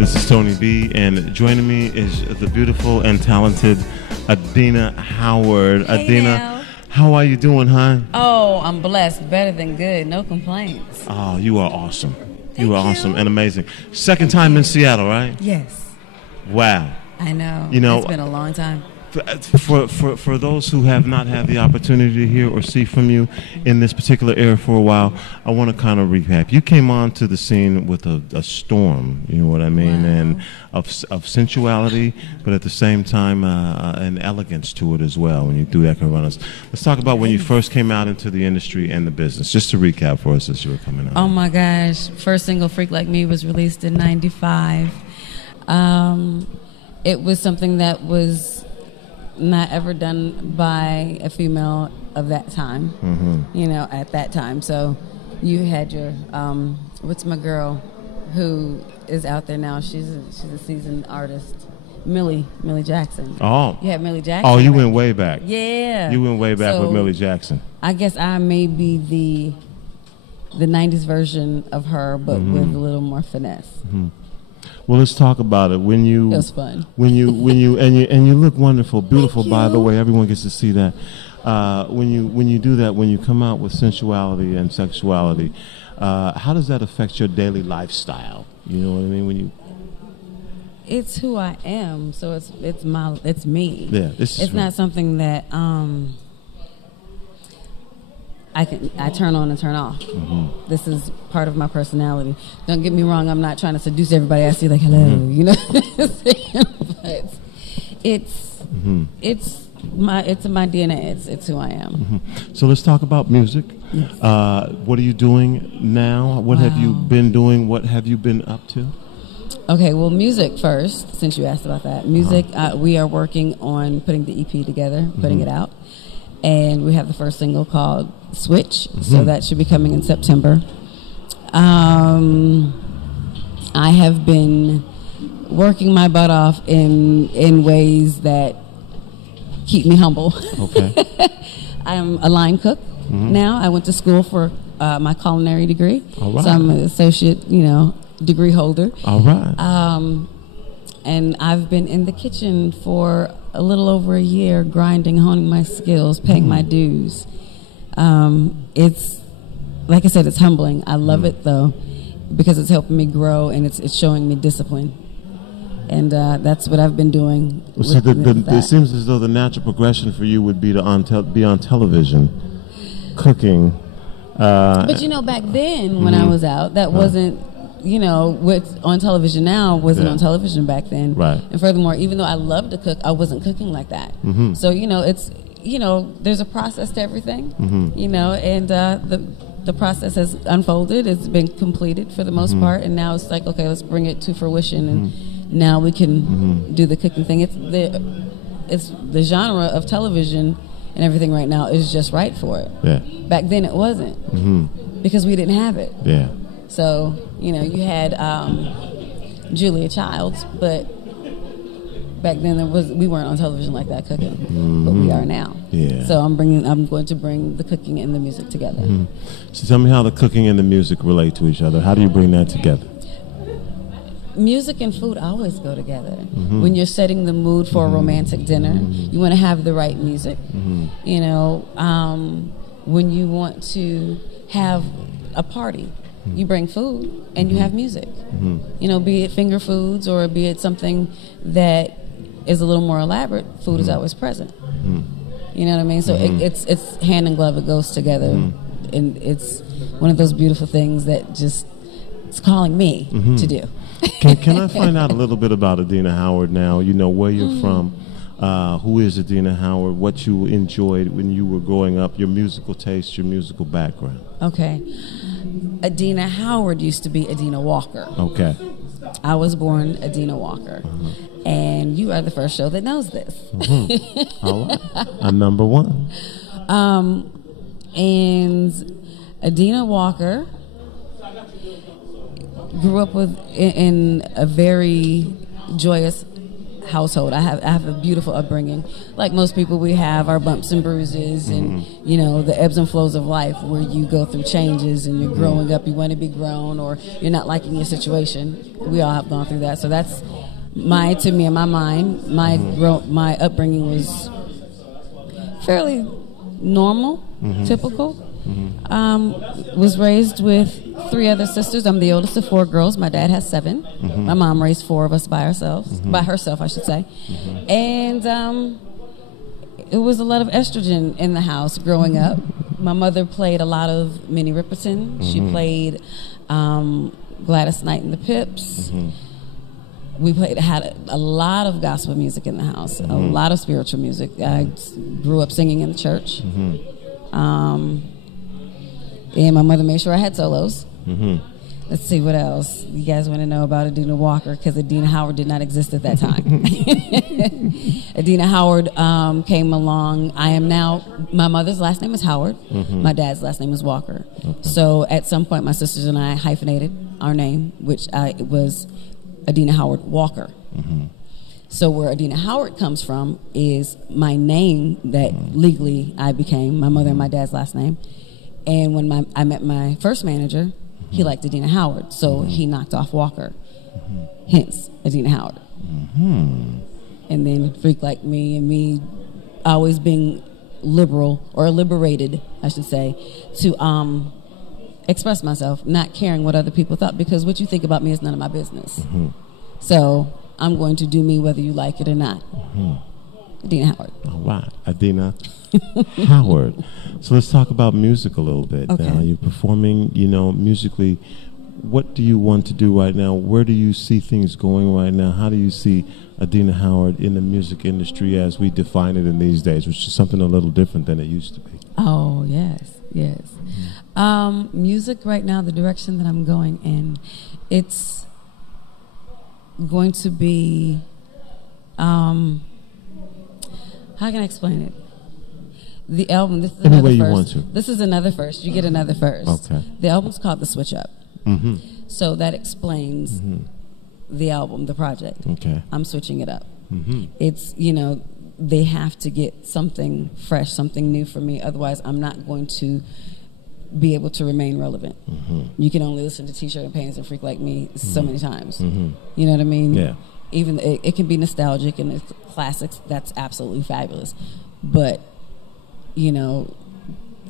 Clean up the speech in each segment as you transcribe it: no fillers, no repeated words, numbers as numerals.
This is Tony B, and joining me is the beautiful and talented Adina Howard. Hey Adina, now. how are you doing, hon? Oh, I'm blessed. Better than good. No complaints. Oh, you are awesome. Thank you are you. awesome and amazing. Second time in Seattle, right? Yes. Wow. I know. You know, it's been a long time. For those who have not had the opportunity to hear or see from you in this particular era for a while, I want to kind of recap. You came onto the scene with a storm, you know what I mean, Wow. and of sensuality, but at the same time an elegance to it as well when you do that kind of run. Let's talk about when you first came out into the industry and the business, just to recap for us as you were coming out. Oh my gosh. First single, Freak Like Me, was released in 95. It was something that was not ever done by a female of that time, you know, at that time. So you had your, what's my girl who is out there now? She's a seasoned artist, Millie Jackson. Oh. You had Millie Jackson. Oh, you went way back. Yeah. You went way back So with Millie Jackson. I guess I may be the 90s version of her, but with a little more finesse. Well, let's talk about it. When you, It was fun. When you look wonderful, beautiful. Thank By the you. way, everyone gets to see that. When you do that, when you come out with sensuality and sexuality, how does that affect your daily lifestyle? You know what I mean? When you, It's who I am, so it's me. yeah, this is It's not something that I turn on and turn off. This is part of my personality. Don't get me wrong, I'm not trying to seduce everybody I see like hello, you know. But it's my DNA. It's who I am. So let's talk about music. Yes. What are you doing now? What have you been doing? What have you been up to? Okay, well, music first, since you asked about that. Music, we are working on putting the EP together, putting it out. And we have the first single called Switch, so that should be coming in September. I have been working my butt off in ways that keep me humble. Okay. I'm a line cook now. I went to school for my culinary degree. All right. So I'm an associate, degree holder. All right. And I've been in the kitchen for a little over a year, grinding, honing my skills, paying my dues. It's, like I said, it's humbling. I love it, though, because it's helping me grow and it's showing me discipline. And that's what I've been doing. Well, see, it seems as though the natural progression for you would be to be on television, cooking. But, back then when I was out, that wasn't... what's on television now wasn't on television back then. Right. And furthermore, even though I love to cook, I wasn't cooking like that. So, it's, there's a process to everything, and the process has unfolded. It's been completed for the most part. And now it's like, okay, let's bring it to fruition. And now we can do the cooking thing. It's the genre of television and everything right now is just right for it. Yeah. Back then it wasn't because we didn't have it. Yeah. So, you had Julia Childs, but back then we weren't on television like that cooking, but we are now. Yeah. So I'm going to bring the cooking and the music together. So tell me how the cooking and the music relate to each other. How do you bring that together? Music and food always go together. When you're setting the mood for a romantic dinner, you want to have the right music. When you want to have a party, you bring food and you have music. Be it finger foods or be it something that is a little more elaborate, food is always present. You know what I mean? So it's hand in glove, it goes together. And it's one of those beautiful things that just it's calling me to do. Can I find out a little bit about Adina Howard now? Where you're from, who is Adina Howard, what you enjoyed when you were growing up, your musical taste, your musical background. Okay. Adina Howard used to be Adina Walker. Okay. I was born Adina Walker. And you are the first show that knows this. All right. I'm number one. And Adina Walker grew up in a very joyous household. I have a beautiful upbringing. Like most people, we have our bumps and bruises and, you know, the ebbs and flows of life where you go through changes and you're growing up, you want to be grown, or you're not liking your situation. We all have gone through that. So that's to me, in my mind, my upbringing was fairly normal, typical. Was raised with 3 other sisters. I'm the oldest of 4 girls. My dad has 7. My mom raised 4 of us by herself, I should say. And it was a lot of estrogen in the house growing up. My mother played a lot of Minnie Riperton. She played Gladys Knight and the Pips. We had a lot of gospel music in the house, a lot of spiritual music. I grew up singing in the church. And my mother made sure I had solos. Let's see, what else? You guys want to know about Adina Walker? Because Adina Howard did not exist at that time. Adina Howard came along. My mother's last name is Howard. My dad's last name is Walker. So at some point, my sisters and I hyphenated our name, which was Adina Howard Walker. So where Adina Howard comes from is my name that legally I became, my mother and my dad's last name. And when I met my first manager, he liked Adina Howard, so he knocked off Walker. Hence, Adina Howard. And then freak like me, and me always being liberal, or liberated, I should say, to express myself, not caring what other people thought, because what you think about me is none of my business. So I'm going to do me whether you like it or not. Adina Howard. All right, Adina Howard. So let's talk about music a little bit. Okay. Now, you're performing, you know, musically. What do you want to do right now? Where do you see things going right now? How do you see Adina Howard in the music industry as we define it in these days, which is something a little different than it used to be? Oh, yes. Music right now, the direction that I'm going in, it's going to be, how can I explain it? The album, this is Any another way first. you want to. This is another first. You get another first. Okay. The album's called The Switch Up. So that explains the album, the project. Okay. I'm switching it up. It's, you know, they have to get something fresh, something new for me. Otherwise, I'm not going to be able to remain relevant. You can only listen to T-shirt and panties and Freak Like Me so many times. You know what I mean? Yeah. Even it can be nostalgic and it's classics. That's absolutely fabulous. But, you know,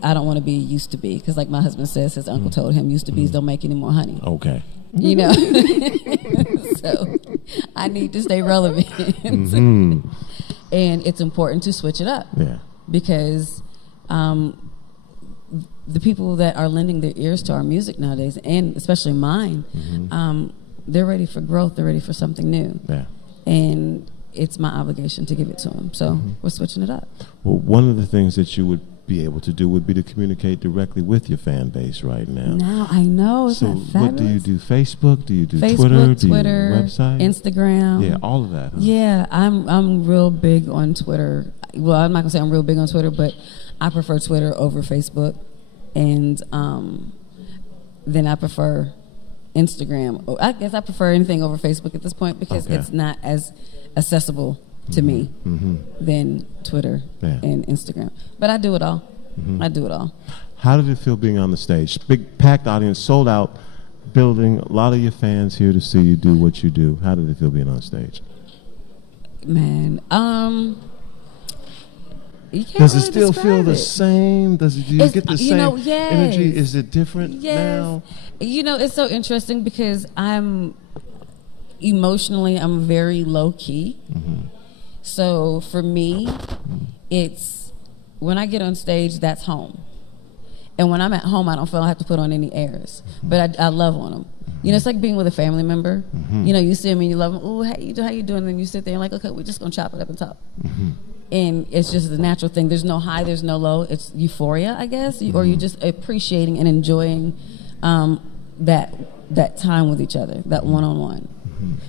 I don't want to be used to be, because like my husband says, his uncle told him used to be's don't make any more honey. Okay. You know? So I need to stay relevant. And it's important to switch it up. Yeah. Because the people that are lending their ears to our music nowadays, and especially mine, they're ready for growth. They're ready for something new. Yeah. And it's my obligation to give it to them. So we're switching it up. Well, one of the things that you would be able to do would be to communicate directly with your fan base right now. Now, I know. Isn't that fabulous? What do you do? Facebook? Do you do Facebook, Twitter? Do Twitter, you website? Instagram. Yeah, all of that. Huh? Yeah, I'm real big on Twitter. Well, I'm not going to say I'm real big on Twitter, but I prefer Twitter over Facebook. And then I prefer Instagram. I guess I prefer anything over Facebook at this point, because it's not as accessible to me than Twitter and Instagram. But I do it all. I do it all. How did it feel being on the stage? Big packed audience, sold out building, a lot of your fans here to see you do what you do. How did it feel being on stage? Man, does it still feel the same? Do you get the same yes. energy? Is it different now? You know, it's so interesting because I'm very low key. So for me, it's when I get on stage, that's home. And when I'm at home, I don't feel I have to put on any airs. But I love on them. You know, it's like being with a family member. You know, you see them and you love them. Oh, how you doing? And then you sit there and like, okay, we're just going to chop it up and talk. And it's just the natural thing. There's no high, there's no low. It's euphoria, I guess. Or you're just appreciating and enjoying that time with each other, that one-on-one.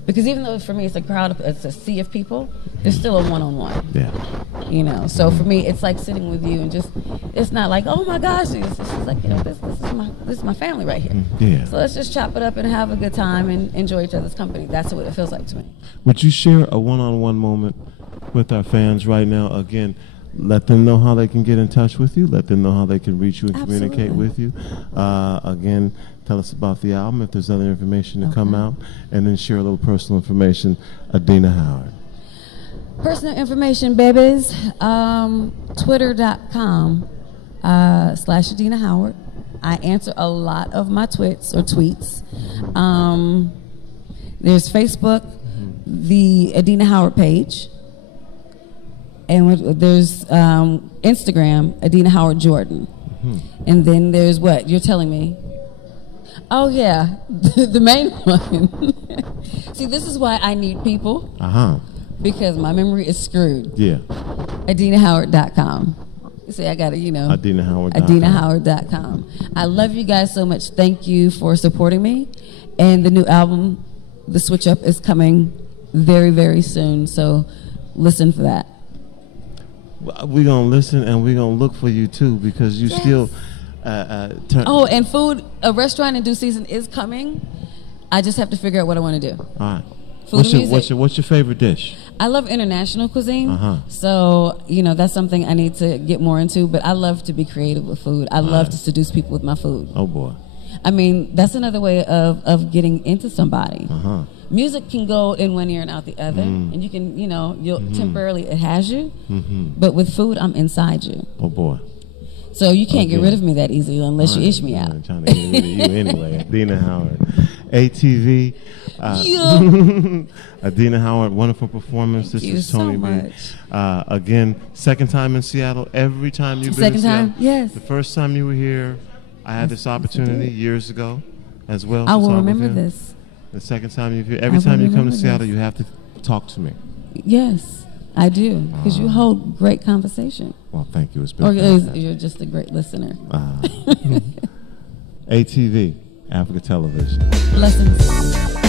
Because even though for me it's a crowd, it's a sea of people, there's still a one-on-one. Yeah. You know, so for me, it's like sitting with you and just, it's not like, oh my gosh, it's just like, you know, this is my family right here. Yeah. So let's just chop it up and have a good time and enjoy each other's company. That's what it feels like to me. Would you share a one-on-one moment with our fans right now? Again, let them know how they can get in touch with you. Let them know how they can reach you and communicate with you. Again, tell us about the album, if there's other information to come out, and then share a little personal information. Adina Howard. Personal information, babies. Twitter.com /Adina Howard. I answer a lot of my tweets. There's Facebook, the Adina Howard page. And there's Instagram, Adina Howard Jordan. And then there's what? You're telling me? Oh, yeah, the main one. See, this is why I need people. Because my memory is screwed. Yeah. AdinaHoward.com. See, I got to, you know. AdinaHoward.com. I love you guys so much. Thank you for supporting me. And the new album, The Switch Up, is coming very, very soon. So listen for that. We're going to listen and we're going to look for you too, because you still and food, a restaurant in due season is coming. I just have to figure out what I want to do. All right. What's your favorite dish? I love international cuisine. So, you know, that's something I need to get more into, but I love to be creative with food. I love to seduce people with my food. Oh boy. I mean, that's another way of getting into somebody. Music can go in one ear and out the other, and you can, you know, temporarily it has you, but with food, I'm inside you. Oh boy. So you can't get rid of me that easily unless you ish me out. I'm trying to get rid of you anyway. Adina Howard. ATV. Adina Howard, wonderful performance. Thank this you is Tony so B. Again, second time in Seattle. Every time you've been in Seattle. Yes. The first time you were here, I had this opportunity years ago as well. I will remember this. The second time you're here, every time you come to Seattle, you have to talk to me. Yes, I do, because you hold great conversation. Well, thank you. It's been you're just a great listener. ATV, Africa Television. Blessings.